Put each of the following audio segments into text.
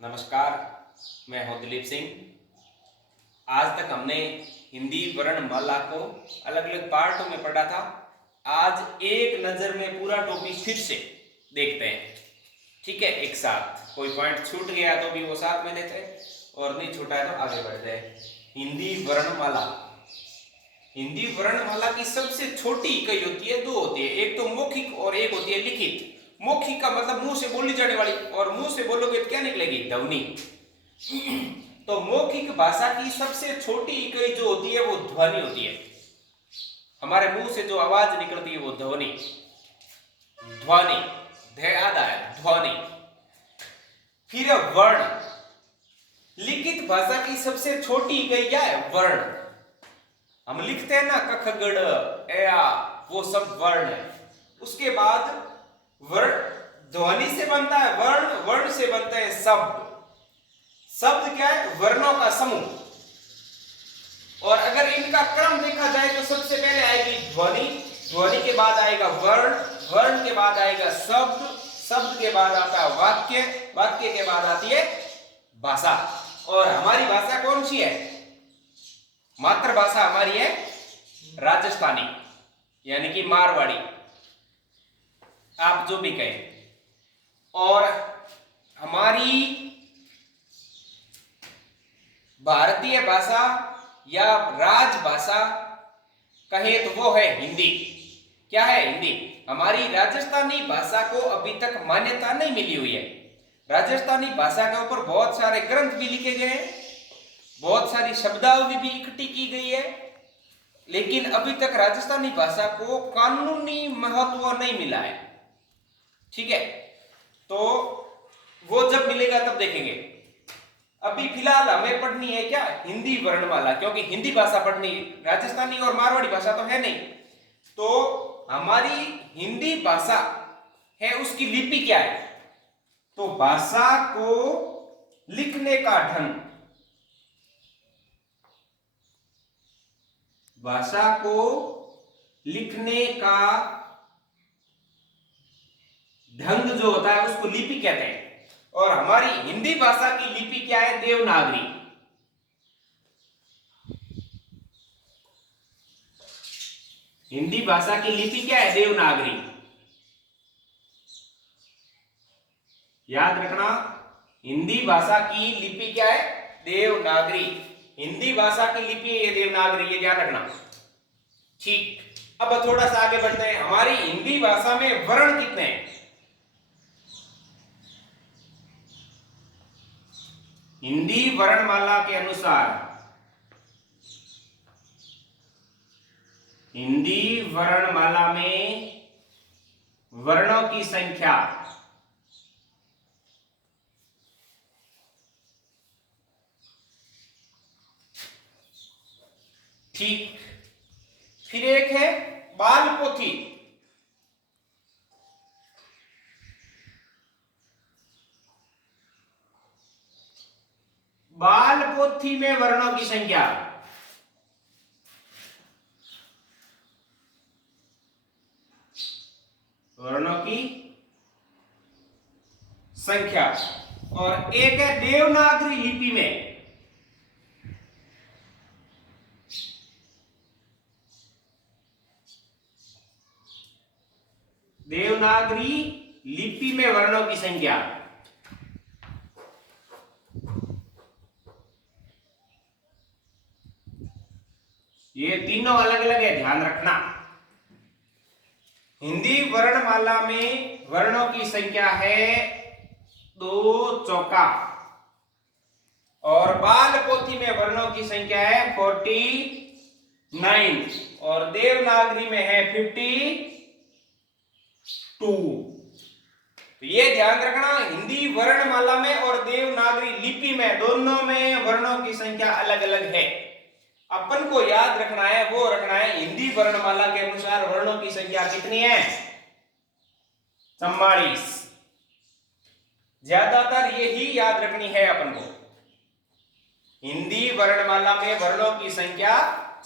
नमस्कार, मैं हूं दिलीप सिंह। आज तक हमने हिंदी वर्णमाला को अलग अलग पार्टों में पढ़ा था। आज एक नज़र में पूरा टॉपिक फिर से देखते हैं। ठीक है, एक साथ। कोई पॉइंट छूट गया तो भी वो साथ में देते हैं और नहीं छूटा है तो आगे बढ़ते हैं। हिंदी वर्णमाला। हिंदी वर्णमाला की सबसे छोटी इकाई होती है, दो होती है, एक तो मौखिक और एक होती है लिखित। मौखिक का मतलब मुंह से बोली जाने वाली, और मुंह से बोलोगे तो क्या निकलेगी? ध्वनि। तो मौखिक भाषा की सबसे छोटी इकाई जो होती है वो ध्वनि होती है। हमारे मुंह से जो आवाज निकलती है वो ध्वनि। ध्वनि आधा है, ध्वनि। फिर वर्ण। लिखित भाषा की सबसे छोटी इकाई क्या है? वर्ण। हम लिखते हैं ना क ख ग ड़ ए आ, वो सब वर्ण है। उसके बाद वर्ण, ध्वनि से बनता है वर्ण, वर्ण से बनते हैं शब्द। शब्द क्या है? वर्णों का समूह। और अगर इनका क्रम देखा जाए तो सबसे पहले आएगी ध्वनि, ध्वनि के बाद आएगा वर्ण, वर्ण के बाद आएगा शब्द, शब्द के बाद आता है वाक्य, वाक्य के बाद आती है भाषा। और हमारी भाषा कौन सी है? मातृभाषा हमारी है राजस्थानी, यानी कि मारवाड़ी, आप जो भी कहें। और हमारी भारतीय भाषा या राजभाषा कहे तो वो है हिंदी। क्या है? हिंदी। हमारी राजस्थानी भाषा को अभी तक मान्यता नहीं मिली हुई है। राजस्थानी भाषा के ऊपर बहुत सारे ग्रंथ भी लिखे गए हैं, बहुत सारी शब्दावली भी इकट्ठी की गई है, लेकिन अभी तक राजस्थानी भाषा को कानूनी महत्व नहीं मिला है। ठीक है, तो वो जब मिलेगा तब देखेंगे। अभी फिलहाल हमें पढ़नी है क्या? हिंदी वर्णमाला, क्योंकि हिंदी भाषा पढ़नी, राजस्थानी और मारवाड़ी भाषा तो है नहीं। तो हमारी हिंदी भाषा है, उसकी लिपि क्या है? तो भाषा को लिखने का ढंग, भाषा को लिखने का ढंग जो होता है उसको लिपि कहते हैं। और हमारी हिंदी भाषा की लिपि क्या है? देवनागरी। हिंदी भाषा की लिपि क्या है? देवनागरी। याद रखना, हिंदी भाषा की लिपि क्या है? देवनागरी। हिंदी भाषा की लिपि है देवनागरी, ये ध्यान रखना। ठीक, अब थोड़ा सा आगे बढ़ते हैं। हमारी हिंदी भाषा में वर्ण कितने हैं? हिंदी वर्णमाला के अनुसार, हिंदी वर्णमाला में वर्णों की संख्या ठीक। फिर एक है बाल पोथी। बाल पोथी में वर्णों की संख्या, वर्णों की संख्या। और एक है देवनागरी लिपि में, देवनागरी लिपि में वर्णों की संख्या। ये तीनों अलग अलग है, ध्यान रखना। हिंदी वर्णमाला में वर्णों की संख्या है 2 चौका, और बाल पोथी में वर्णों की संख्या है 49, और देवनागरी में है 52। तो ये ध्यान रखना, हिंदी वर्णमाला में और देवनागरी लिपि में, दोनों में वर्णों की संख्या अलग अलग है। अपन को याद रखना है, वो रखना है हिंदी वर्णमाला के अनुसार वर्णों की संख्या कितनी है? 44। ज्यादातर यही याद रखनी है अपन को। हिंदी वर्णमाला में वर्णों की संख्या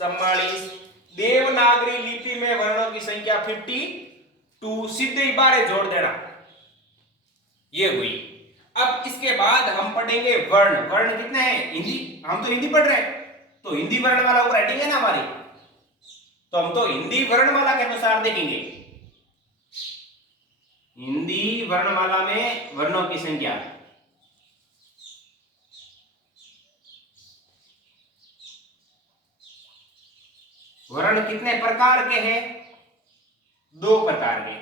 44, देवनागरी लिपि में वर्णों की संख्या 52। सीधे 12 जोड़ देना, ये हुई। अब इसके बाद हम पढ़ेंगे वर्ण। वर्ण कितने हैं? हिंदी, हम तो हिंदी पढ़ रहे हैं, तो हिंदी वर्णमाला ऊपर हेडिंग है ना हमारी, तो हम तो हिंदी वर्णमाला के अनुसार देखेंगे। हिंदी वर्णमाला में वर्णों की संख्या, वर्ण कितने प्रकार के हैं? 2 प्रकार के,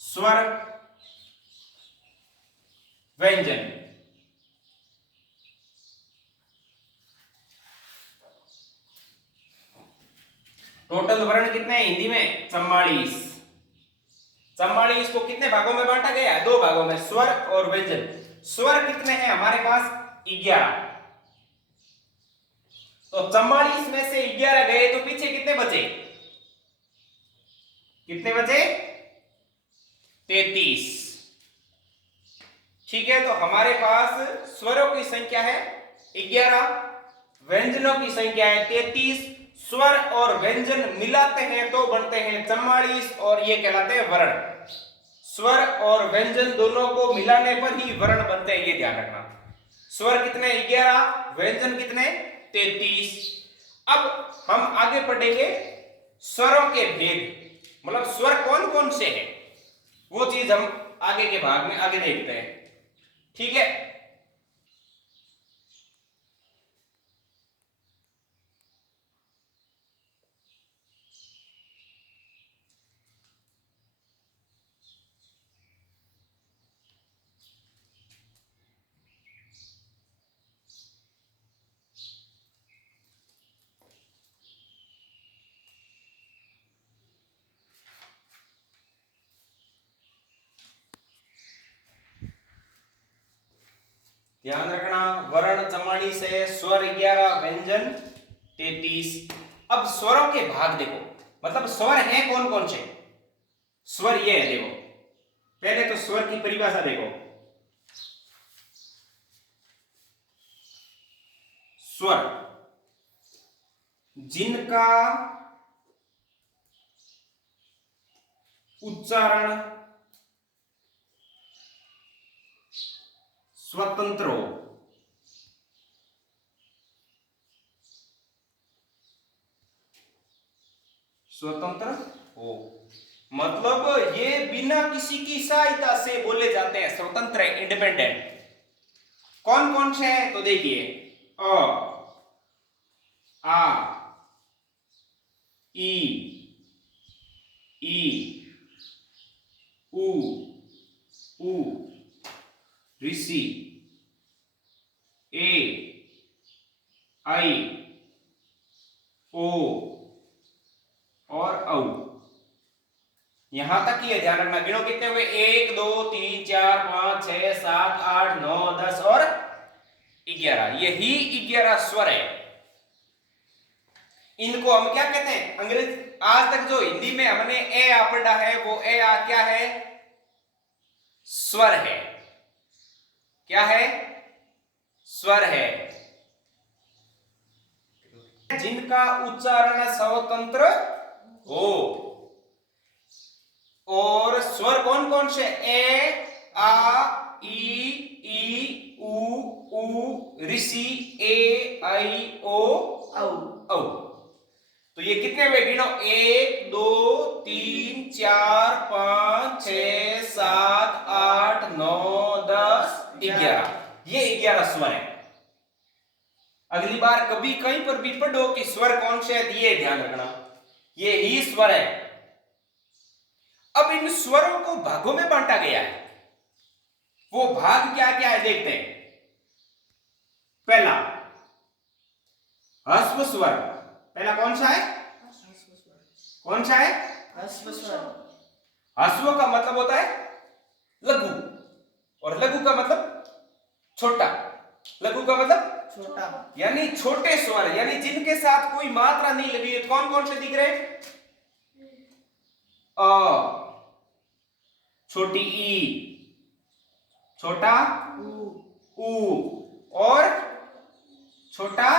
स्वर, व्यंजन। टोटल वर्ण कितने हैं हिंदी में? 44। 44 को कितने भागों में बांटा गया है? 2 भागों में, स्वर और व्यंजन। स्वर कितने हैं हमारे पास? 11। तो 44 में से 11 गए तो पीछे कितने बचे? कितने बचे? 33। ठीक है, तो हमारे पास स्वरों की संख्या है 11, व्यंजनों की संख्या है 33। स्वर और व्यंजन मिलाते हैं तो बनते हैं 44 और ये कहलाते हैं वर्ण। स्वर और व्यंजन दोनों को मिलाने पर ही वर्ण बनते हैं, ये ध्यान रखना। स्वर कितने? 11, व्यंजन कितने? 33। अब हम आगे पढ़ेंगे स्वरों के भेद, मतलब स्वर कौन कौन से हैं, वो चीज हम आगे के भाग में आगे देखते हैं। ठीक है, ध्यान रखना, वर्ण 44 है, स्वर 11, व्यंजन 33। अब स्वरों के भाग देखो, मतलब स्वर हैं कौन कौन से? स्वर ये है, देखो पहले तो स्वर की परिभाषा देखो। स्वर जिनका उच्चारण स्वतंत्र हो, स्वतंत्र हो, मतलब ये बिना किसी की सहायता से बोले जाते हैं, स्वतंत्र है, इंडिपेंडेंट। कौन कौन से हैं? तो देखिए, अ, आ, ई, उ, ऋषि, ए, आई, ओ और औ। यहां तक ही है, ध्यान रखना। गिनो कितने हुए? 1 2 3 4 5 6 7 8 9 10 और 11। यही 11 स्वर है। इनको हम क्या कहते हैं? अंग्रेज आज तक जो हिंदी में हमने ए आ पढ़ा है, वो ए आ क्या है? स्वर है। क्या है? स्वर है, जिनका उच्चारण स्वतंत्र हो। और स्वर कौन कौन से? ए, आ, ई, उ, ऋषि, ए, आई, ओ, औ। तो ये कितने हुए? गिनो। 1 2 3 4 5 6 7 8 9 10 11। ये 11 स्वर है। अगली बार कभी कहीं पर भी पढ़ो कि स्वर कौन से है, ये ध्यान रखना, ये ही स्वर है। अब इन स्वरों को भागों में बांटा गया है। वो भाग क्या क्या है देखते हैं। पहला ह्रस्व स्वर। पहला कौन सा है? कौन सा है? ह्रस्व स्वर। ह्रस्व का मतलब होता है लघु, और लघु का मतलब छोटा। लघु का मतलब छोटा, यानी छोटे स्वर, यानी जिनके साथ कोई मात्रा नहीं लगी है। कौन कौन से दिख रहे हैं? अ, छोटी ई, छोटा उ और छोटा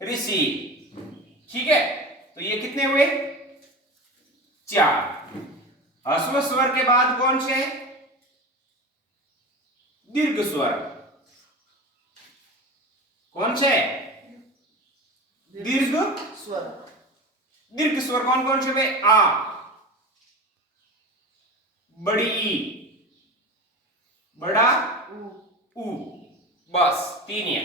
ऋषि। ठीक है, तो ये कितने हुए? 4। ह्रस्व स्वर के बाद कौन से? दीर्घ स्वर कौन से दीर्घ स्वर। दीर्घ स्वर कौन कौन से वे आ, बड़ी ई, बड़ा ऊ, बस 3 है।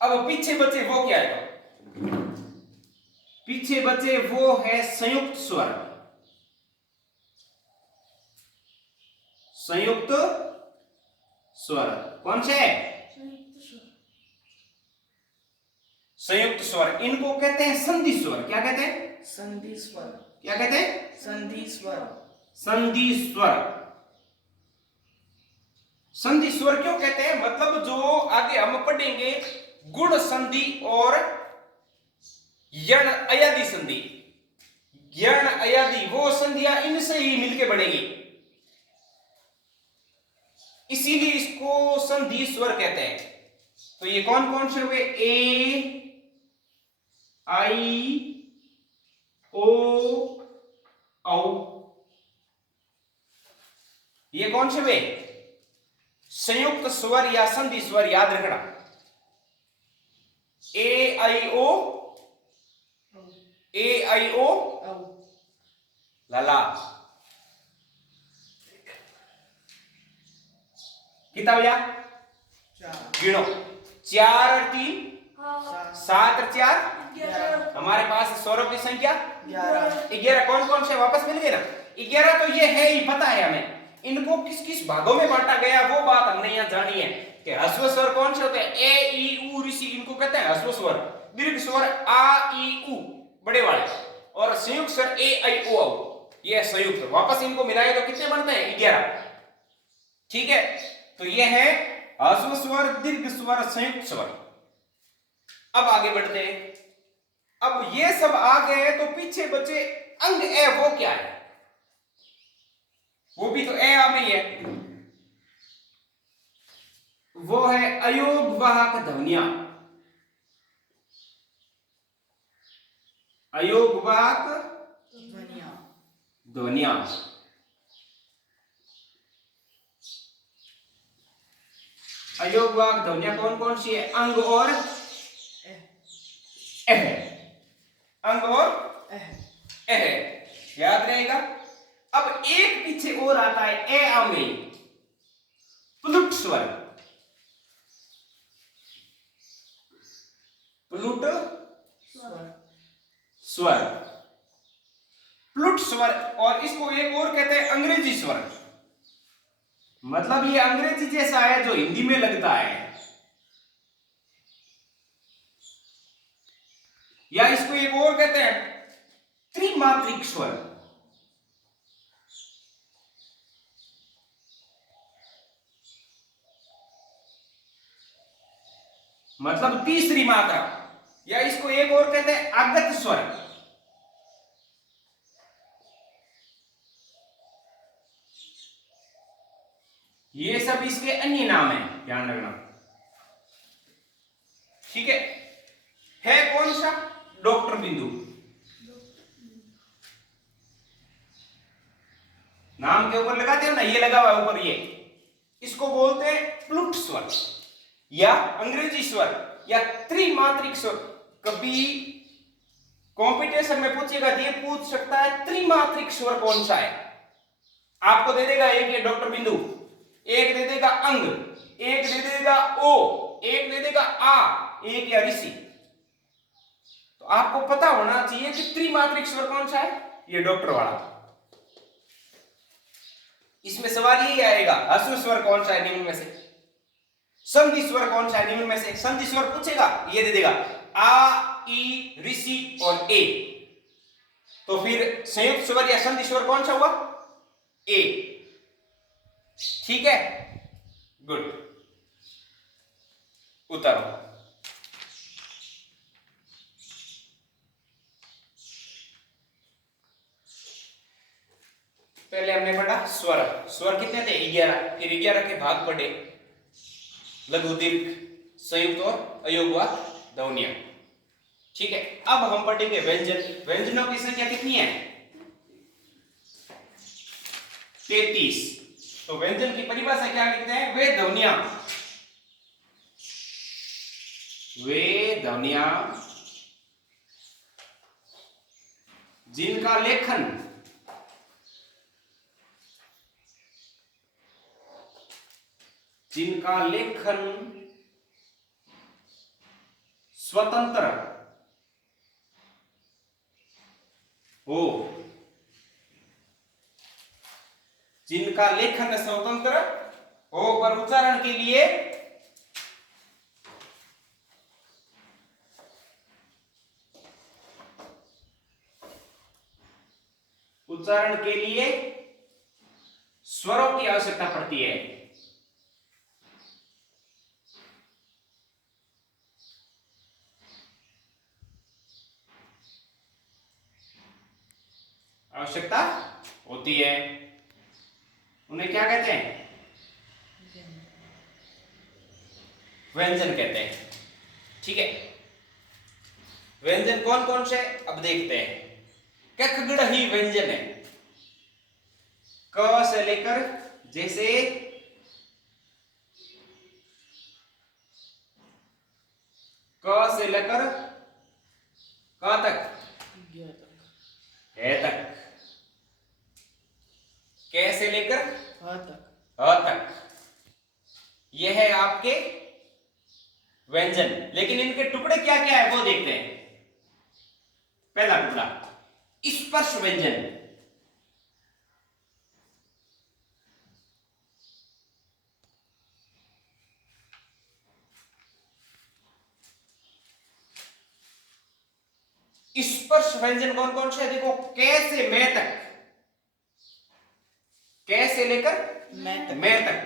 अब पीछे बचे वो क्या है? पीछे बचे वो है संयुक्त स्वर। संयुक्त स्वर कौन से? संयुक्त स्वर। इनको कहते हैं संधि स्वर। क्या कहते हैं? संधि स्वर। क्या कहते हैं? संधि स्वर। संधि स्वर। संधि स्वर क्यों कहते हैं? मतलब जो आगे हम पढ़ेंगे गुण संधि और यण अयादि संधि, यण अयादि वो संधियां इनसे ही मिलके बनेगी, इसीलिए इसको संधि स्वर कहते हैं। तो ये कौन कौन से हुए? ए, आई, ओ, औ। ये कौन से हुए? संयुक्त स्वर या संधि स्वर। याद रखना, ए आई ओ, ए आई ओ, लाला। कितना भैया? गिनो। 4 और 3 7 और 4 हमारे पास स्वरों की संख्या 11। कौन कौन से वापस मिल गए ना? 11 तो ये है ही, पता है हमें। इनको किस किस भागों में बांटा गया वो बात हमने यहाँ जानी है कि ह्रस्व स्वर कौन से होते हैं? ए, ई, उ, ऋषि, इनको कहते हैं ह्रस्व स्वर। दीर्घ स्वर आ, ई, उ बड़े वाले, और संयुक्त स्वर ए, आई, ओ, औ ये संयुक्त। वापस इनको मिलाए तो कितने बनते हैं? 11। ठीक है, तो ये है ह्रस्व स्वर, दीर्घ स्वर, संयुक्त स्वर। अब आगे बढ़ते हैं। अब ये सब आ गए तो पीछे बचे अंग ए, वो क्या है? वो भी तो ए आ गई है। वो है अयोग वाहक ध्वनियां। अयोग वाहक ध्वनियां। अयोग वाहक ध्वनियां कौन कौन सी है? अंग और एह। अंग और एह, याद रहेगा। अब एक पीछे और आता है ए आ में प्लुट स्वर। प्लुट स्वर, प्लुट स्वर। और इसको एक और कहते हैं अंग्रेजी स्वर। मतलब ये अंग्रेजी जैसा है जो हिंदी में लगता है, या इसको एक और कहते हैं त्रिमात्रिक स्वर। मतलब तीसरी मात्रा, या इसको एक और कहते हैं आगत स्वर। ये सब इसके अन्य नाम हैं, ध्यान रखना। ठीक है कौन सा? डॉक्टर बिंदु। नाम के ऊपर लगाते हो ना, ये लगा हुआ है ऊपर, ये इसको बोलते हैं प्लुट स्वर या अंग्रेजी स्वर या त्रिमात्रिक स्वर। कभी कंपटीशन में पूछेगा तो ये पूछ सकता है त्रिमात्रिक स्वर कौन सा है। आपको दे देगा एक ये डॉक्टर बिंदु, एक दे देगा अंग, एक दे देगा ओ, एक दे देगा आ, एक या ऋषि। तो आपको पता होना चाहिए कि त्रिमात्रिक स्वर कौन सा है, ये डॉक्टर वाला। इसमें सवाल यही आएगा ह्रस्व स्वर कौन सा है निम्न में से, संधि स्वर कौन सा है निम्न में से। संधि स्वर पूछेगा, ये दे देगा आ, ई, ऋषि और ए। तो फिर संयुक्त स्वर या संधि स्वर कौन सा हुआ? ए। ठीक है, गुड। उतारो। पहले हमने पढ़ा स्वर। स्वर कितने थे? 11। फिर 11 के भाग पढ़े, लघु, दीर्घ, संयुक्त और अयोगवाद ध्वनियां। ठीक है, अब हम पढ़ेंगे व्यंजन। व्यंजनों की संख्या कितनी है? 33। तो व्यंजन की परिभाषा क्या लिखते हैं? वे ध्वनियां जिनका लेखन स्वतंत्र हो, जिनका लेखन स्वतंत्र हो पर उच्चारण के लिए स्वरों की आवश्यकता पड़ती है। आवश्यकता होती है, उन्हें क्या कहते हैं? व्यंजन कहते हैं। ठीक है, व्यंजन कौन कौन से अब देखते हैं। कखगढ़ ही व्यंजन है। क से लेकर जैसे क से लेकर क तक, है तक, क से लेकर ह तक, यह है आपके व्यंजन। लेकिन इनके टुकड़े क्या क्या है वो देखते हैं। पहला टुकड़ा स्पर्श व्यंजन। स्पर्श व्यंजन कौन कौन से है? देखो, क से मैं तक, क से लेकर मैं तक,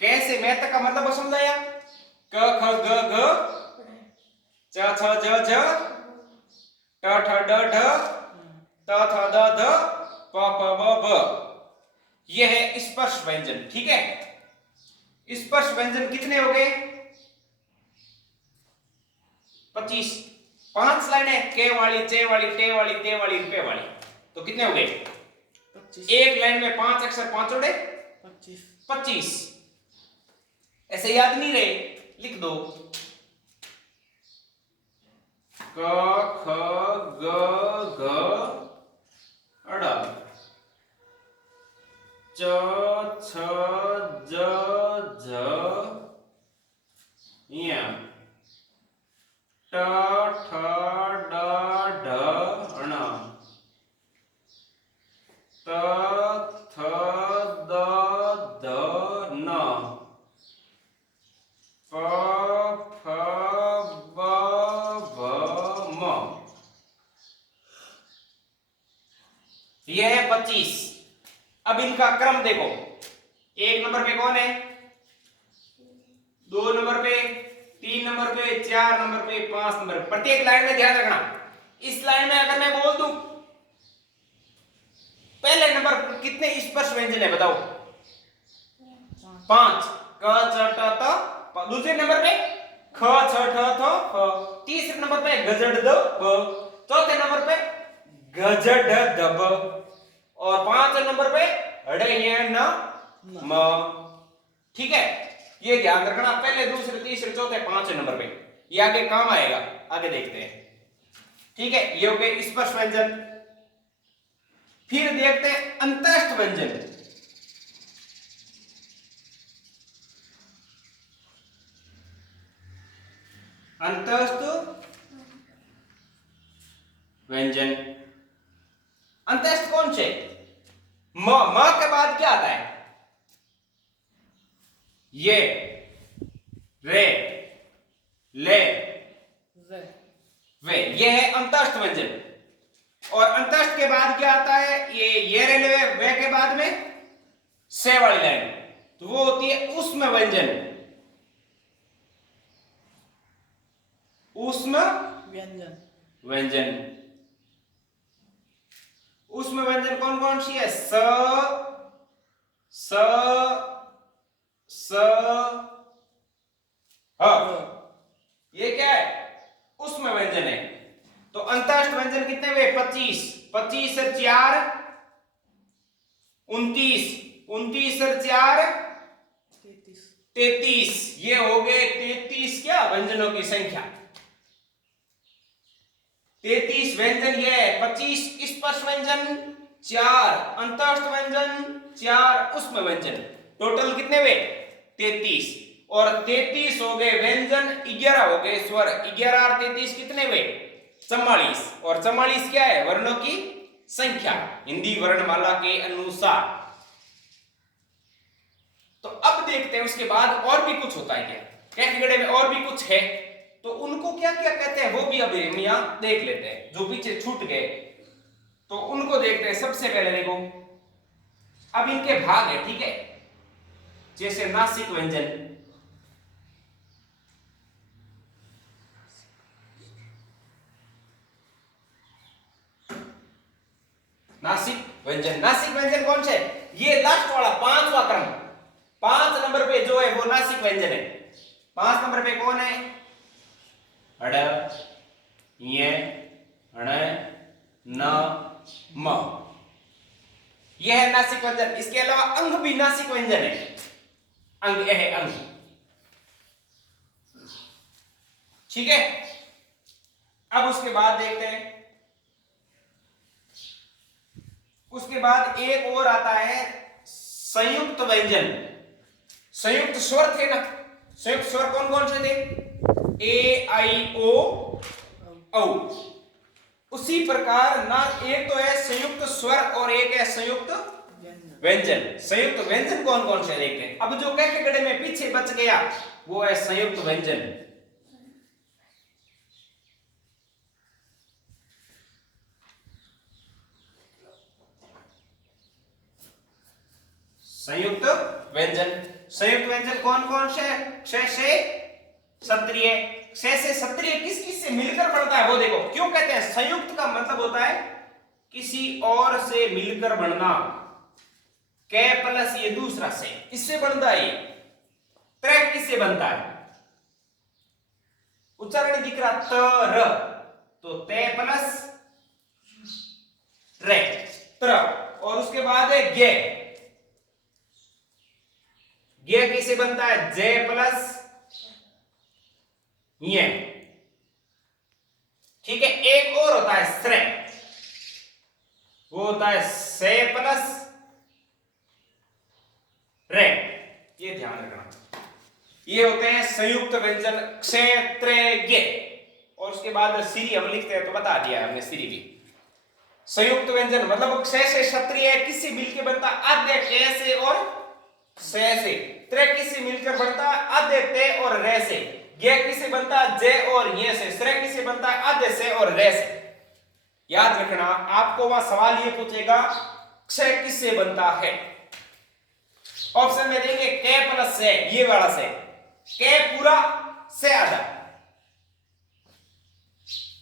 क से मैं तक का मतलब समझाया। क ख ग घ च छ ज झ ट ठ ड ढ त थ द ध प प ब भ, यह है स्पर्श व्यंजन। ठीक है, स्पर्श व्यंजन कितने हो गए? 25। 5 लाइन है, के वाली, चे वाली, टे वाली, ते वाली, पे वाली, तो कितने हो गए? 25। एक लाइन में 5 अक्षर, 5 जोड़े 25। ऐसे याद नहीं रहे, लिख दो। क ख ग घ ड़ च छ ज झ ञ ट ठ ड ढ ण त थ द ध न प फ ब भ म, यह है 25। अब इनका क्रम देखो, 1 नंबर पे कौन है, 2 नंबर पे, 3 नंबर पे, 4 नंबर पे, 5 नंबर पे। प्रत्येक लाइन में ध्यान रखना। इस लाइन में अगर मैं बोल दूं पहले नंबर पर कितने स्पर्श व्यंजन है बताओ? 5। क च ट त। दूसरे नंबर पे ख छ ठ थ फ। तीसरे नंबर पे गजड द ब। चौथे नंबर पे गजड द ब। और 5वें नंबर पे ड़ य न म। ठीक है, ये ध्यान रखना। पहले, दूसरे, तीसरे, चौथे, 5वें नंबर पे, ये आगे काम आएगा, आगे देखते हैं। ठीक है, ये हो गए स्पर्श व्यंजन। फिर देखते हैं अंतस्थ व्यंजन। अंतस्थ व्यंजन, अंतस्थ कौन से? म के बाद क्या आता है? ये, रे, ले, वे, ये है अंतस्थ व्यंजन। और अंतस्थ के बाद क्या आता है? ये रे ले वे के बाद में से वाली लाइन, तो वो होती है ऊष्म व्यंजन। ऊष्म व्यंजन। ऊष्म व्यंजन कौन कौन सी है? स ह, ये क्या है? ऊष्म व्यंजन है। तो अंतस्थ व्यंजन व्यंजन कितने हुए? 25। 25 और 4 29, 29 और 4 33। ये हो गए 33 क्या व्यंजनों की संख्या। 33 व्यंजन ये है। 25 स्पर्श व्यंजन, 4 अंतस्थ व्यंजन, 4 उष्म व्यंजन। टोटल कितने हुए? 33। और 33 हो गए व्यंजन, 11 हो गए स्वर। 11 और 33 कितने हुए? 44। और 44 क्या है? वर्णों की संख्या हिंदी वर्णमाला के अनुसार। तो अब देखते हैं उसके बाद और भी कुछ होता है क्या, कैटेगरी में और भी कुछ है, तो उनको क्या क्या कहते हैं वो भी अभी हम यहां देख लेते हैं। जो पीछे छूट गए तो उनको देखते हैं। सबसे पहले देखो, अब इनके भाग है, ठीक है। जैसे नासिक व्यंजन, नासिक व्यंजन। नासिक व्यंजन कौन से? ये लास्ट वाला 5वां क्रम, 5 नंबर पे जो है वो नासिक व्यंजन है। 5 नंबर पे कौन है? अड़, ये, अण, न, म। यह है नासिक व्यंजन। इसके अलावा अंग भी नासिक व्यंजन है। अंग है अंग, ठीक है। अब उसके बाद देखते हैं, उसके बाद एक और आता है संयुक्त व्यंजन। संयुक्त स्वर थे ना, संयुक्त स्वर कौन कौन से थे? ए आई ओ औ। उसी प्रकार ना एक तो है संयुक्त स्वर और एक है संयुक्त व्यंजन। संयुक्त व्यंजन कौन कौन से देखते हैं। अब जो कैटेगरी में पीछे बच गया वो है संयुक्त व्यंजन। संयुक्त व्यंजन। संयुक्त व्यंजन कौन कौन से? क्ष से क्षत्रिय। क्ष से क्षत्रिय किस किस से मिलकर बनता है वो देखो। क्यों कहते हैं? संयुक्त का मतलब होता है किसी और से मिलकर बनना। क प्लस ये दूसरा से, इससे बनता है। त्र किससे बनता है? उच्चारण दिख रहा त र, तो ते प्लस रे, त्र। और उसके बाद है ज्ञ। ज्ञ किससे बनता है? जे प्लस ये, ठीक है। एक और होता है श्रे, वो होता है से प्लस रे। ये ध्यान रखना। ये होते हैं संयुक्त व्यंजन क्षेत्रज्ञ। और उसके बाद सीरी हम लिखते हैं तो बता दिया हमने सीरी भी। संयुक्त व्यंजन मतलब क्ष से क्षत्रिय किससे मिलकर बनता? आद्य क से और स से। त्र किससे मिलकर बनता? आद्य ते और रे से। ज्ञ किससे बनता? जे और ये से। श्रे किससे बनता? आद्य से और रे से। याद रखना, आपको वहां सवाल ये पूछेगा क्ष किससे बनता है। ऑप्शन में देंगे के प्लस से, ये वाला से, के पूरा से आधा।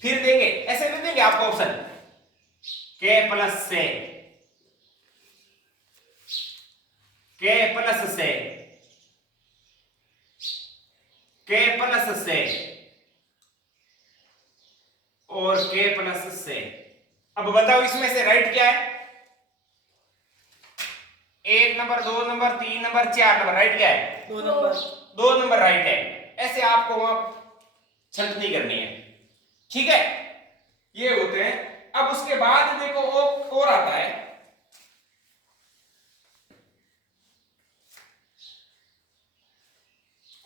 फिर देंगे ऐसे नहीं देंगे आपको ऑप्शन, के प्लस से, के प्लस से, के प्लस से और के प्लस से। अब बताओ इसमें से राइट क्या है? 1 number, 2 number, 3 number, 4 number. Right क्या है? 2 नंबर। 2 नंबर राइट है। ऐसे आपको वहां छंटनी करनी है, ठीक है। ये होते हैं। अब उसके बाद देखो और आता है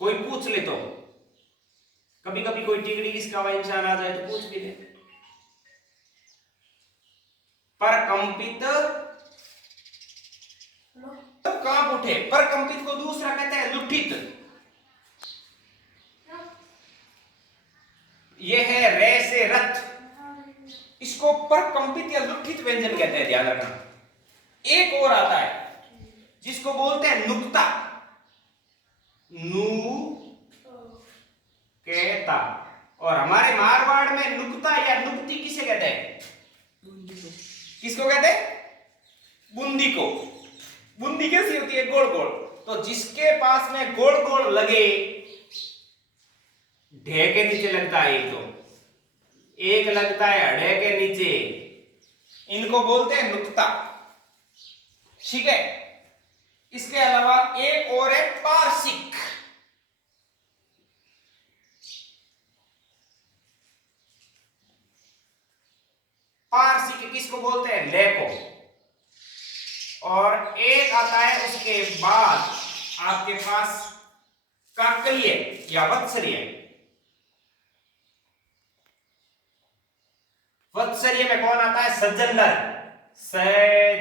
कोई पूछ ले तो, कभी कभी कोई टिकड़ी किसका हुआ इंसान आ जाए तो पूछ भी ले। परकंपित कांप उठे। परकंपित को दूसरा कहते हैं लुठित। यह है रे से रथ, इसको परकंपित या लुठित व्यंजन कहते हैं, ध्यान रखना। एक और आता है जिसको बोलते हैं नुक्ता। नु कहता। और हमारे मारवाड़ में नुक्ता या नुक्ति किसे कहते हैं? किसको कहते हैं? बूंदी को। बूंदी कैसी होती है? गोल गोल। तो जिसके पास में गोल गोल लगे, ढे के नीचे लगता है एक तो, एक लगता है अड़े के नीचे, इनको बोलते हैं नुक्ता। ठीक है, इसके अलावा एक और है पार्शिक। पार्शिक किसको बोलते हैं? ले को। और एक आता है उसके बाद आपके पास काकलिय या वत्सरीय। वत्सरीय में कौन आता है? सज्जन लर, से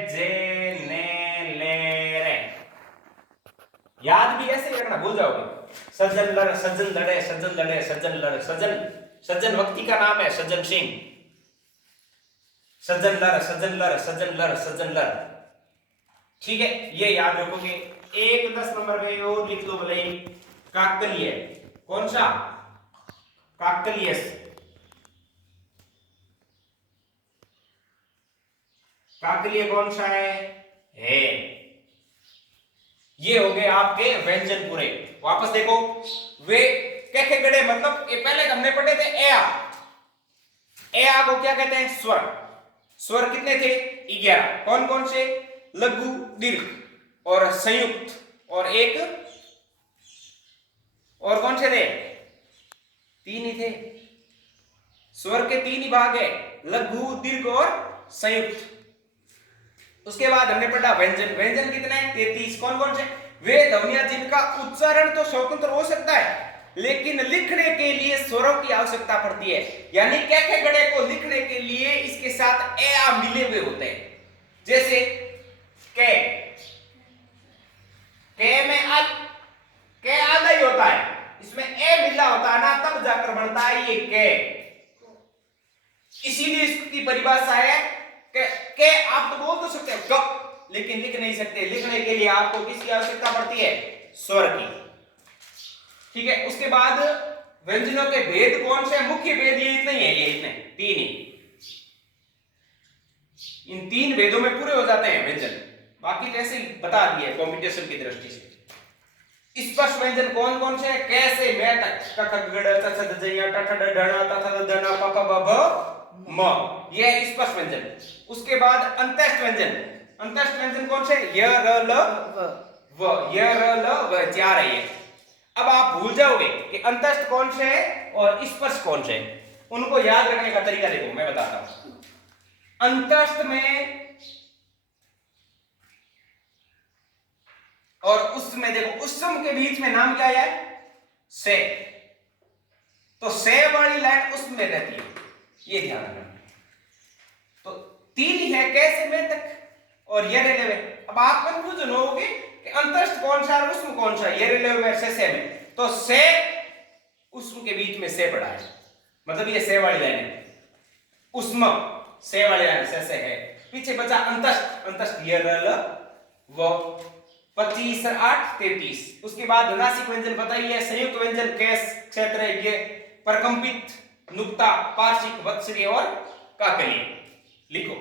जे ने ले रे। याद भी ऐसे ही रखना, भूल जाओगे। सज्जन लड़, सज्जन लड़े, सज्जन लड़े, सज्जन लड़, सज्जन, सज्जन व्यक्ति का नाम है सज्जन सिंह। सज्जन लड़, सज्जन लड़, सज्जन लड़, सज्जन लड़। ठीक है, ये याद रखोगे। एक 10 नंबर पे और लिख लो भले, काकलिय। कौन सा? काकलिय। काकलिय कौन सा है? ये हो गए आपके व्यंजन पूरे। वापस देखो, वे कैसे गड़े, मतलब ये पहले हमने पढ़े थे ए आ को क्या कहते हैं? स्वर। स्वर कितने थे? 11। कौन कौन से? लघु, दीर्घ और संयुक्त, और एक और कौन से थे? 3 ही थे। स्वर के 3 ही भाग है, लघु, दीर्घ और संयुक्त। उसके बाद हमने पढ़ा व्यंजन। व्यंजन कितने हैं? 33। कौन कौन से? वे ध्वनियां जिनका उच्चारण तो स्वतंत्र हो सकता है, लेकिन लिखने के लिए स्वरों की आवश्यकता पड़ती है। यानी कैके गड़े को लिखने के लिए इसके साथ ए आ मिले हुए होते हैं। जैसे के में के आधा ही होता है, इसमें ए मिला होता है ना, तब जाकर बनता है ये के। इसीलिए इसकी परिभाषा है के आप तो बोल तो सकते हो ग, लेकिन लिख नहीं सकते। लिखने के लिए आपको किसकी आवश्यकता पड़ती है? स्वर की। ठीक है, उसके बाद व्यंजनों के भेद कौन से? मुख्य भेद ये इतने ही है, ये इतने 3 ही। इन 3 भेदों में पूरे हो जाते हैं व्यंजन। बाकी जैसे बता दिए कॉम्पिटिशन की दृष्टि से। स्पर्श व्यंजन कौन कौन से? कैसे मैं तक, क ख ग ड़ च छ ज य ट ठ ड ढ ण त थ द न प प ब भ म, ये है स्पर्श व्यंजन। उसके बाद अंत्यस्थ व्यंजन। अंत्यस्थ व्यंजन कौन से? य र ल व, य र ल व, 4 है ये। अब आप भूल जाओगे कि अंत्यस्थ कौन से है और स्पर्श कौन से है। उनको याद रखने का तरीका देखो, मैं बताता हूं। अंत्यस्थ में और उसमें देखो, उसम के बीच में नाम क्या है? से। तो से वाली लाइन उसमें रहती है, ये ध्यान रखना। तो 3 है, कैसे में तक और ये रेलवे। अब आप कंफ्यूजन होगे कि अंतस्थ कौन सा और उसम कौन सा? ये रेलवे से में, तो से उसम के बीच में से पड़ा है, मतलब ये से वाली लाइन है। उसम से वाली लाइन से है। पीछे बचा अंतस्थ। अंतस्थ ये रल वो 25 और 8 33। उसके बाद नासिक व्यंजन बताइए। संयुक्त व्यंजन कैस क्षेत्र है ये? प्रकंपित, नुक्ता, पार्शिक, वत्सरीय और काकली। लिखो।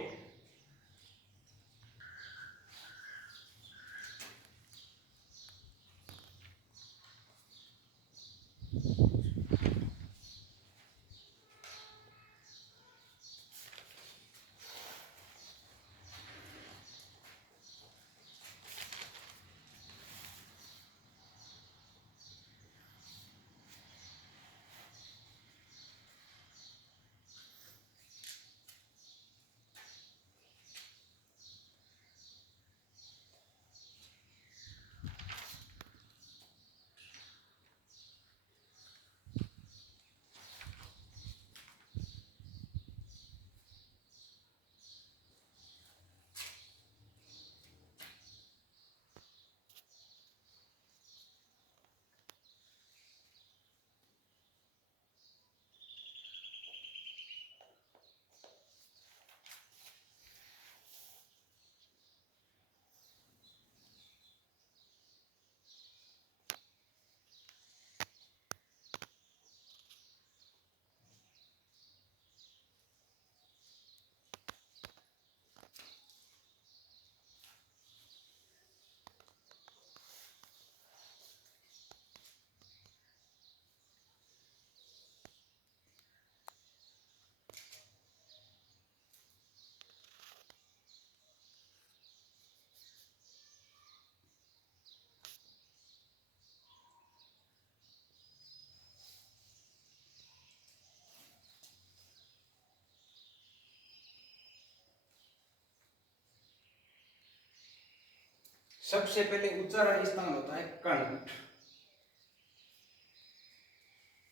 सबसे पहले उच्चारण स्थान होता है कंठ।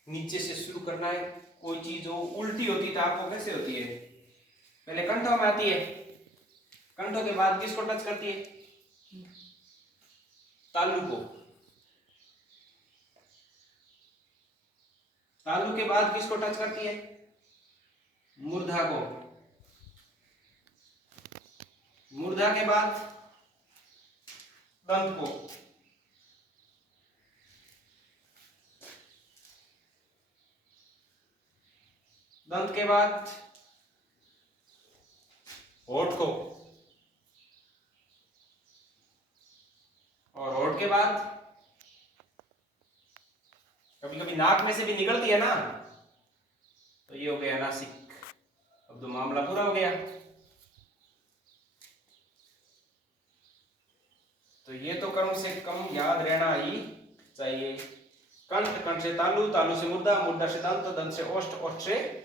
नीचे से शुरू करना है। कोई चीज हो उल्टी होती तो आपको कैसे होती है? पहले कंठों में आती है, कंठों के बाद किसको टच करती है? तालु को। तालु के बाद किसको टच करती है? मूर्धा को। मूर्धा के बाद दंत को। दंत के बाद होठ को, और होठ के बाद कभी कभी नाक में से भी निकलती है ना, तो ये हो गया नासिक। अब तो मामला पूरा हो गया। तो ये तो कम से कम याद रहना ही चाहिए। कंठ, कंठ से तालु, तालु से मुर्दा, मुर्दा से दंत, दंत से ओष्ठ, ओष्ठ से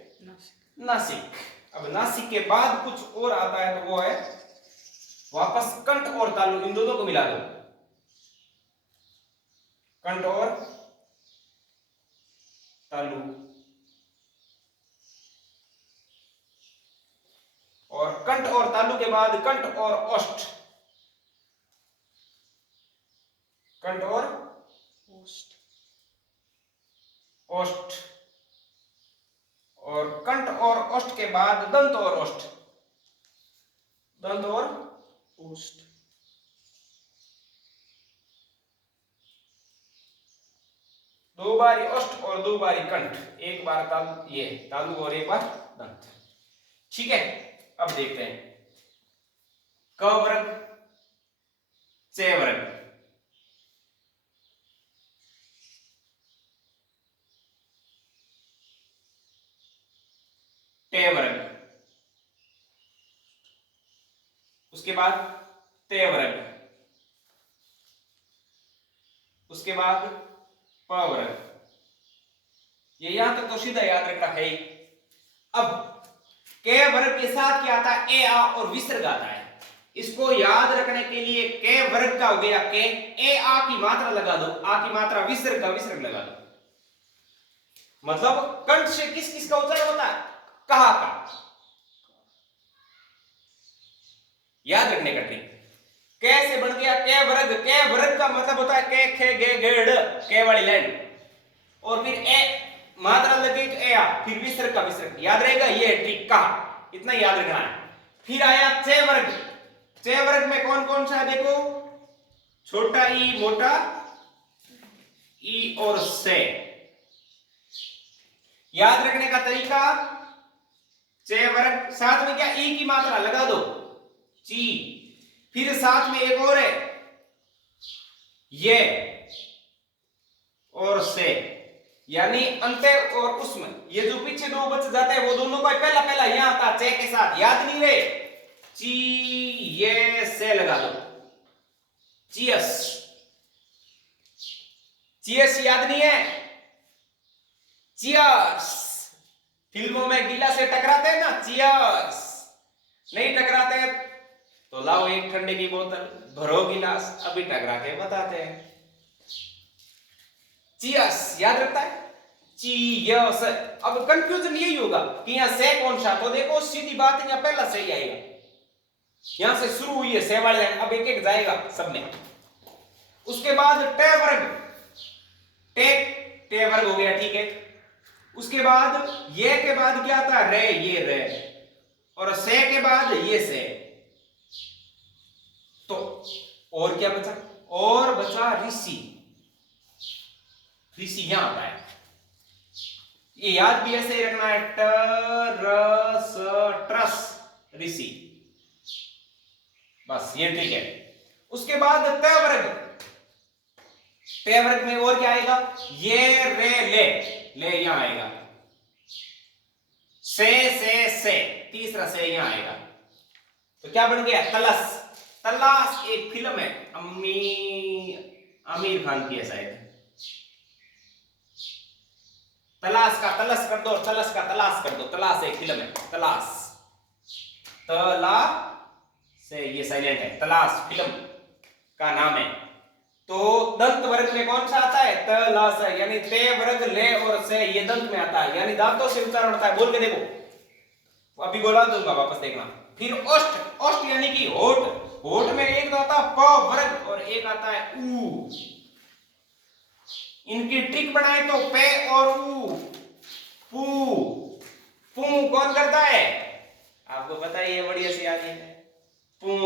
नासिक। अब नासिक के बाद कुछ और आता है, तो वो है वापस कंठ और तालु, इन दोनों को मिला दो। कंठ और तालु, और कंठ और तालु के बाद कंठ और ओष्ठ, कंठ और ओष्ठ, ओष्ठ, और कंठ और ओष्ठ के बाद दंत और ओष्ठ, दंत और ओष्ठ। दो बारी ओष्ठ और दो बारी कंठ, एक बार तालु, ये तालु और एक बार दंत। ठीक है, अब देखते हैं क वर्ग, च वर्ग, टे वर्ग, उसके बाद ते वर्ग, उसके बाद प वर्ग। ये यहां तक तो सीधा याद रखना है। अब के वर्ग के साथ क्या आता है? ए आ और विसर्ग आता है। इसको याद रखने के लिए के वर्ग का हो गया के, ए आ की मात्रा लगा दो, आ की मात्रा विसर्ग का विसर्ग लगा दो। मतलब कंठ से किस किस का उच्चारण होता है? कहा का। याद रखने का ट्रिक। कैसे बन गया के वर्ग? के वर्ग का मतलब होता है के, खे, गे, गे, ड, के वाली लाइन, और फिर ए मात्रा लगी तो ए आ, फिर विसर्ग का विसर्ग। याद रहेगा, ये ट्रिक का, इतना याद रखना है। फिर आया च वर्ग। च वर्ग में कौन कौन सा है देखो? छोटा ई, मोटा ई और से। याद रखने का तरीका, च वर्ग साथ में क्या ई की मात्रा लगा दो, ची, फिर साथ में एक और है ये और से, यानी अंत्य और उसमें ये जो पीछे दो बच जाते हैं वो दोनों का पहला पहला यहां था चे के साथ। याद नहीं रहे? ची, ये से लगा दो, चियस। चियस याद नहीं है? चियर्स। फिल्मों में गिलास से टकराते हैं ना, चियर्स। नहीं टकराते हैं तो लाओ एक ठंडे की बोतल, भरो गिलास, अभी टकरा के बताते हैं। चियर्स याद रखता है? चियर्स। अब कंफ्यूजन यही होगा कि यहां से कौन सा, तो देखो सीधी बात यहां पहला सही आएगा, यहां से शुरू हुई है से वाली लाइन, अब एक एक जाएगा सब में। उसके बाद टे वर्ग, टे, टे वर्ग हो गया, ठीक है। उसके बाद ये के बाद क्या था? रे, ये रे, और से के बाद ये से। तो और क्या बचा? और बचा ऋषि। ऋषि यहां आता है, ये याद भी ऐसे ही रखना है, ट, र, स, ट्रस, ऋषि। बस ये ठीक है। उसके बाद त वर्ग। त वर्ग में और क्या आएगा? ये, रे, ले यहां आएगा, से, तीसरा से यहां आएगा। तो क्या बन गया? तलस। तलाश एक फिल्म है, आमिर खान की है शायद। तलाश का तलस कर दो, तलस का तलाश कर दो। तलाश एक फिल्म है, तलाश, तला से ये साइलेंट है, तलाश फिल्म। का नाम है। तो दंत वर्ग में कौन सा आता है? त ला स, यानी ते वर्ग ले और से ये दंत में आता है, यानी दांतों से उच्चारण होता है। बोल के देखो, अभी बोला दूंगा, वापस देखना। फिर ओष्ठ, ओष्ठ यानी कि होठ, होठ में एक तो आता है प वर्ग और एक आता है उ। इनकी ट्रिक बनाए तो पे और उ, पू, पू कौन करता है? आपको पता ही है, बढ़िया सी आगे है पू।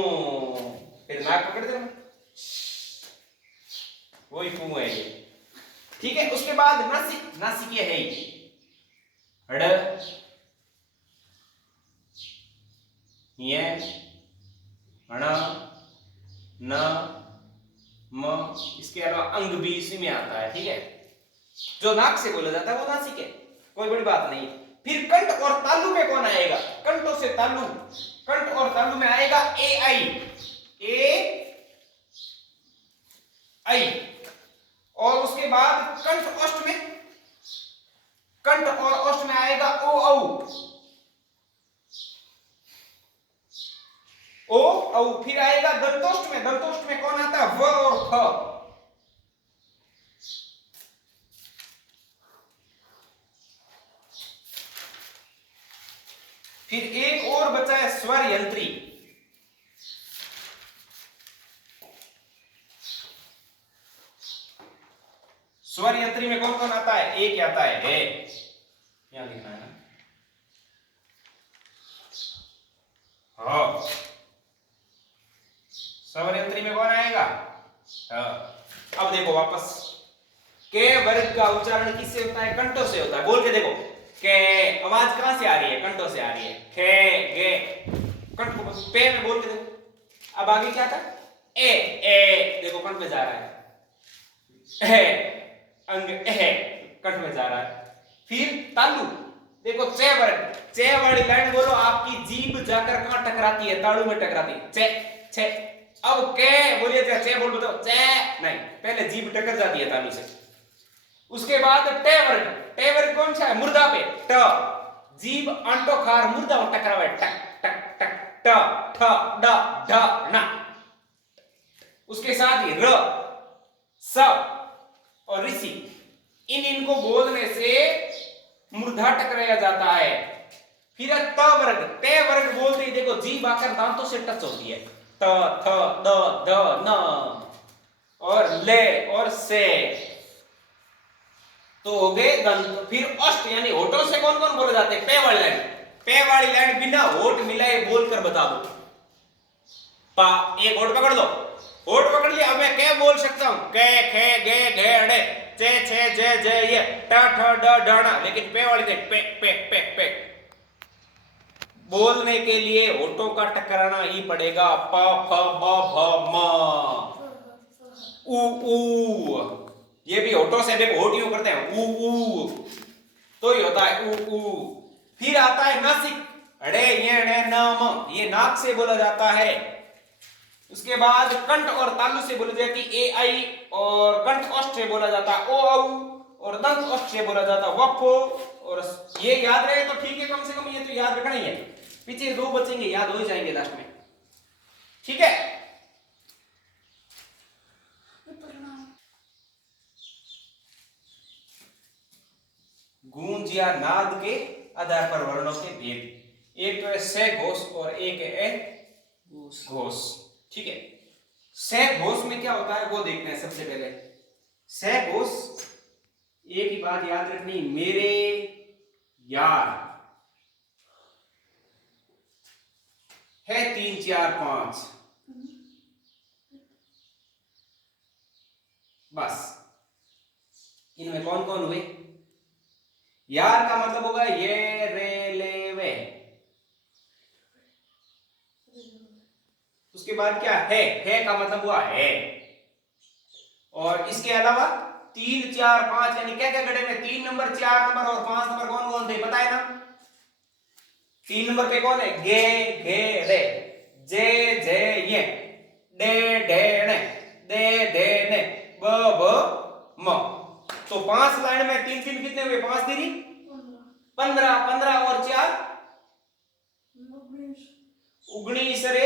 फिर नाक पकड़ दो, वही पू है ये, ठीक है। उसके बाद नासिक, नासिक ये है हड़, ये हण, न, म। इसके अलावा अंग भी इसी में आता है, ठीक है। जो नाक से बोला जाता है वो नासिक है, कोई बड़ी बात नहीं। फिर कंठ और तालु में कौन आएगा? कंठों से तालु, कंठ और तालु में आएगा ए आई, ए आई। और उसके बाद कंठ ओष्ठ में, कंठ और ओष्ठ में आएगा ओ औ, ओ औ। फिर आएगा दंतोष्ठ में, दंतोष्ठ में कौन आता है? व और फ। फिर एक और बचा है स्वर यंत्री। स्वर यंत्री में कौन कौन आता है? एक आता है, यहां लिखना है ना, हाँ। स्वर यंत्री में कौन आएगा? अब देखो वापस, के वर्ग का उच्चारण किससे होता है? कंठों से होता है। बोल के देखो, के आवाज कहां से आ रही है? कंठों से आ रही है। खे, गे, कंठ को पे में बोल के देखो। अब आगे क्या था? ए, देखो कंठ में जा रहा है। अंग कंठ में जा रहा है। फिर तालु, देखो चे वर्ग, चे वाली लाइन बोलो, आपकी जीभ जाकर कहां टकराती है? तालु में टकराती है, चे, छे। अब के बोलिए, चे बोल बताओ, चे नहीं, पहले जीभ टकर जाती है तालु से। उसके बाद टे वर्ग, टे वर्ग कौन सा है? मुर्दा पे, ट, जीभ अंटो खार मुर्दा में टकरावे, टक टक टक, ट, ठ, ड, ढ, न। उसके साथ ही र, स और ऋषि, इनको बोलने से मूर्धा टकराया जाता है। फिर त वर्ग, ते वर्ग बोलते ही देखो जीभ आकर दांतों से टच होती है, त, थ, द, ध, न और ले और से, तो हो गए दंत। फिर अष्ट यानी होठों से कौन कौन बोले जाते हैं? पे वाली लाइन, पे वाली लाइन बिना होठ मिलाए बोलकर बता दो। पा, एक होठ पकड़ लो, होठ पकड़ लिया, अब मैं क्या बोल सकता हूं? के, खे, गे, घे, ड़े, चे, छे, जे, जे, ये, ट, ठ, ड, ढ, ण। लेकिन पे वाली लाइन पे, पे, पे, पे। बोलने के लिए होठों का टकराना ही पड़ेगा। प, फ, ब, भ, म, उ, ऊ। ये भी होठों से देखो, होठ यूं करते हैं, ऊ, ऊ, तो ही होता है ऊ, ऊ। फिर आता है नासिक, अड़े, ये, ड़े, न, म, ये नाक से बोला जाता है। उसके बाद कंठ और तालु से बोली जाती है ए आई, और कंठ ओष्ठ से बोला जाता है ओ औ, और दंत ओष्ठ से बोला जाता है वफ। और ये याद रहे तो ठीक है, कम से कम ये तो याद रखना ही है। पीछे दो बचेंगे, याद हो जाएंगे लास्ट में, ठीक है। गूंज या नाद के आधार पर वर्णों के भेद, एक तो है से घोष और एक है घोष, ठीक है। से घोष में क्या होता है वो देखना है सबसे पहले। से घोष, एक ही बात याद रखनी, मेरे यार है 3 4 5, बस। इनमें कौन कौन हुए? यार का मतलब होगा ये, रे, ले, वे। उसके बाद क्या है का मतलब हुआ है। और इसके अलावा 3 4 5 यानी क्या क्या गड़े में? 3 नंबर, 4 नंबर और 5 नंबर कौन कौन थे पता है ना? 3 नंबर पे कौन है? गे, घे, रे, जे, जे, ये, डे, ढे, ने, दे, दे, ने, ब, भ, म। तो 5 लाइन में 3 3 कितने हुए? 5 3 15, 15 और 4 19 रे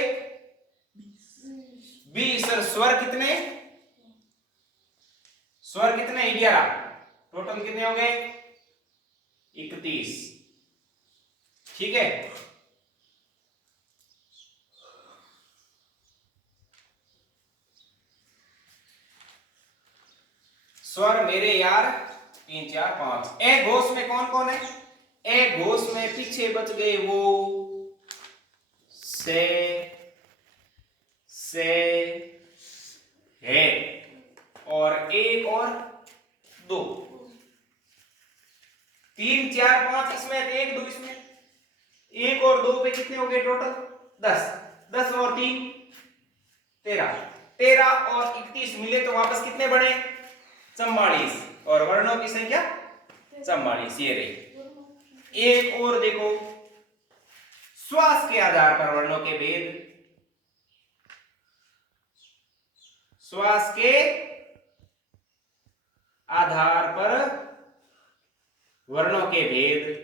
बी सर स्वर कितने? स्वर कितने? 11। टोटल कितने हो गए? 31। ठीक है। स्वर मेरे यार 3 4 5। ए घोष में कौन कौन है? ए घोष में पीछे बच गए वो से है और एक और दो। 3 4 5 इसमें, एक दो इसमें, एक और दो पे कितने हो गए टोटल? 10। 10 और 3 13। 13 और 31 मिले तो वापस कितने बने? 44। और वर्णों की संख्या 44। ये रही। एक और देखो, श्वास के आधार पर वर्णों के भेद। श्वास के आधार पर वर्णों के भेद।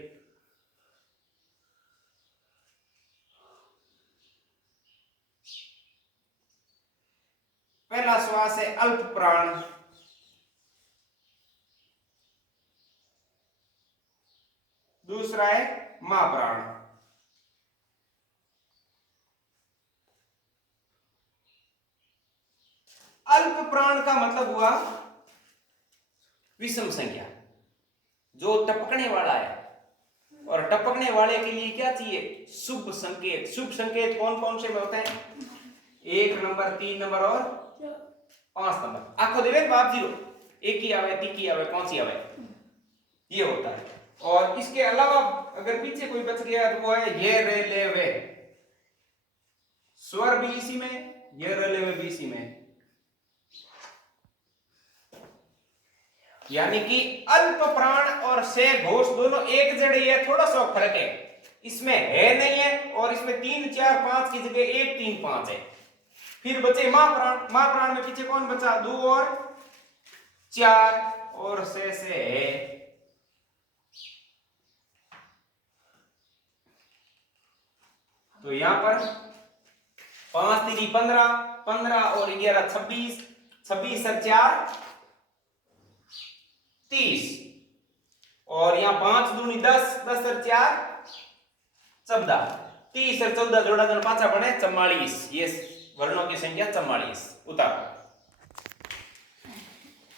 पहला श्वास है अल्प प्राण, दूसरा है महाप्राण। अल्प प्राण का मतलब हुआ विषम संख्या, जो टपकने वाला है। और टपकने वाले के लिए क्या चाहिए? शुभ संकेत। शुभ संकेत कौन कौन से में होते हैं? 1 नंबर, 3 नंबर और 5 नंबर। आखो देवे बाप जीरो, एक ही आवे, तीखी आवे, कौन सी आवे, ये होता है। और इसके अलावा अगर पीछे कोई बच गया तो वो है ये रे ले वे। स्वर भी इसी में, ये रे ले वे भी इसी में। यानी कि अल्प प्राण और से घोष दोनों एक जड़ी है, थोड़ा सा फर्क है। इसमें है नहीं है और इसमें 3 4 5 की जगह 1 3 5 है। फिर बचे महाप्राण। महाप्राण में पीछे कौन बचा? 2 और 4 और से है। तो यहां पर 5 3 15, 15 और 11 26, 26 और 4 30 और यहां 5 दूनी 10, 10 और 4 14, 30 और 14 जोड़ा जन पाचा बने 44। ये वर्णों की संख्या 44। उतारो।